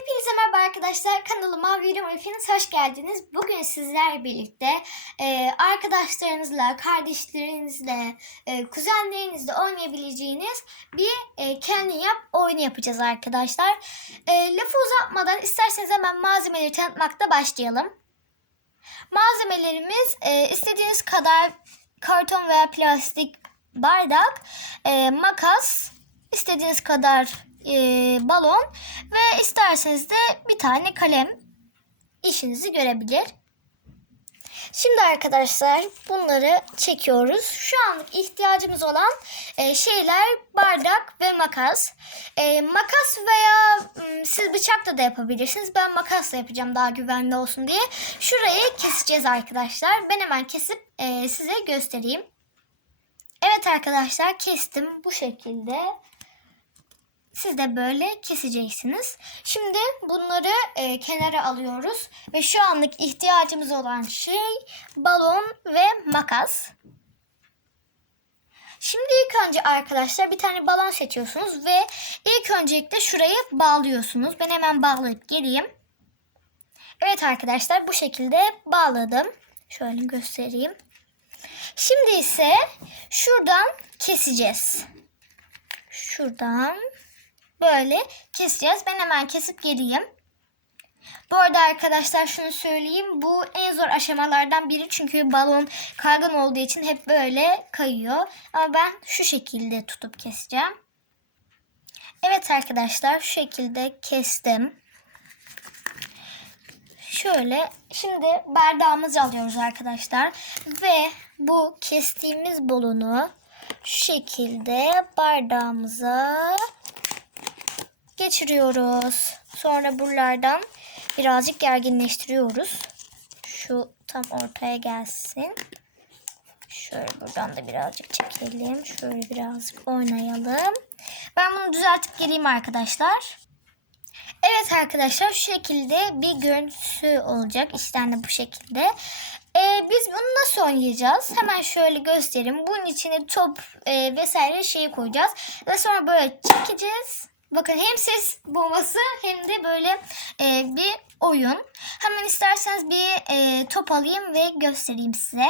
Hepinize merhaba arkadaşlar. Kanalıma Videom hepiniz hoş geldiniz. Bugün sizlerle birlikte e, arkadaşlarınızla, kardeşlerinizle, e, kuzenlerinizle oynayabileceğiniz bir e, kendin yap oyunu yapacağız arkadaşlar. E, lafı uzatmadan isterseniz hemen malzemeleri tanıtmakta başlayalım. Malzemelerimiz e, istediğiniz kadar karton veya plastik bardak, e, makas, istediğiniz kadar e, balon ve isterseniz de bir tane kalem işinizi görebilir. Şimdi arkadaşlar bunları çekiyoruz. Şu anlık ihtiyacımız olan e, şeyler bardak ve makas. E, makas veya m, siz bıçakla da yapabilirsiniz. Ben makasla yapacağım daha güvenli olsun diye. Şurayı keseceğiz arkadaşlar. Ben hemen kesip e, size göstereyim. Evet arkadaşlar kestim bu şekilde. Siz de böyle keseceksiniz. Şimdi bunları e, kenara alıyoruz. Ve şu anlık ihtiyacımız olan şey balon ve makas. Şimdi ilk önce arkadaşlar bir tane balon seçiyorsunuz ve ilk öncelikle şurayı bağlıyorsunuz. Ben hemen bağlayıp geleyim. Evet arkadaşlar bu şekilde bağladım. Şöyle göstereyim. Şimdi ise şuradan keseceğiz. Şuradan böyle keseceğiz. Ben hemen kesip geleyim. Bu arada arkadaşlar şunu söyleyeyim. Bu en zor aşamalardan biri. Çünkü balon kaygan olduğu için hep böyle kayıyor. Ama ben şu şekilde tutup keseceğim. Evet arkadaşlar şu şekilde kestim. Şöyle şimdi bardağımızı alıyoruz arkadaşlar. Ve bu kestiğimiz balonu şu şekilde bardağımıza geçiriyoruz. Sonra buralardan birazcık gerginleştiriyoruz. Şu tam ortaya gelsin. Şöyle buradan da birazcık çekelim. Şöyle birazcık oynayalım. Ben bunu düzeltip geleyim arkadaşlar. Evet arkadaşlar şu şekilde bir görüntüsü olacak. İşte de bu şekilde. Ee, biz bunu nasıl oynayacağız? Hemen şöyle göstereyim. Bunun içine top e, vesaire şeyi koyacağız. Ve sonra böyle çekeceğiz. Bakın hem ses bombası hem de böyle e, bir oyun. Hemen isterseniz bir e, top alayım ve göstereyim size.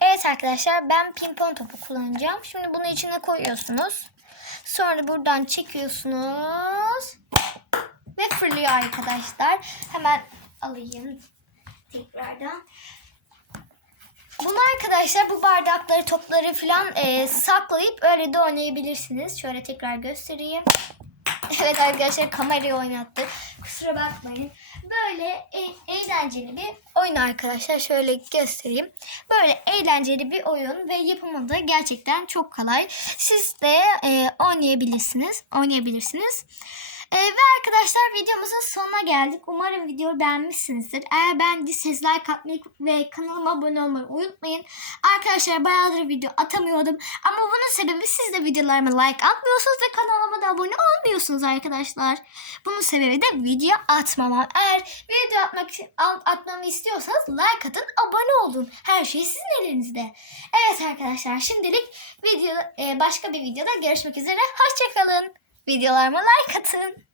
Evet arkadaşlar ben pimpon topu kullanacağım. Şimdi bunu içine koyuyorsunuz. Sonra buradan çekiyorsunuz. Ve fırlıyor arkadaşlar. Hemen alayım tekrardan. Bunu arkadaşlar bu bardakları, topları falan e, saklayıp öyle de oynayabilirsiniz. Şöyle tekrar göstereyim. Evet arkadaşlar kamerayı oynattık. Kusura bakmayın. Böyle e- eğlenceli bir oyun arkadaşlar. Şöyle göstereyim. Böyle eğlenceli bir oyun ve yapımı da gerçekten çok kolay. Siz de e, oynayabilirsiniz. Oynayabilirsiniz. E, ve arkadaşlar videomuzun sonuna geldik. Umarım videoyu beğenmişsinizdir. Eğer beğendiyseniz like atmayı ve kanalıma abone olmayı unutmayın. Arkadaşlar bayağıdır video atamıyordum. Ama bunun sebebi siz de videolarıma like atmıyorsunuz ve kanalıma da abone olmuyorsunuz arkadaşlar. Bunun sebebi de video atmamam. Eğer video atmak atmamı istiyorsanız like atın, abone olun. Her şey sizin elinizde. Evet arkadaşlar şimdilik video e, başka bir videoda görüşmek üzere. Hoşçakalın. Videolarıma like atın.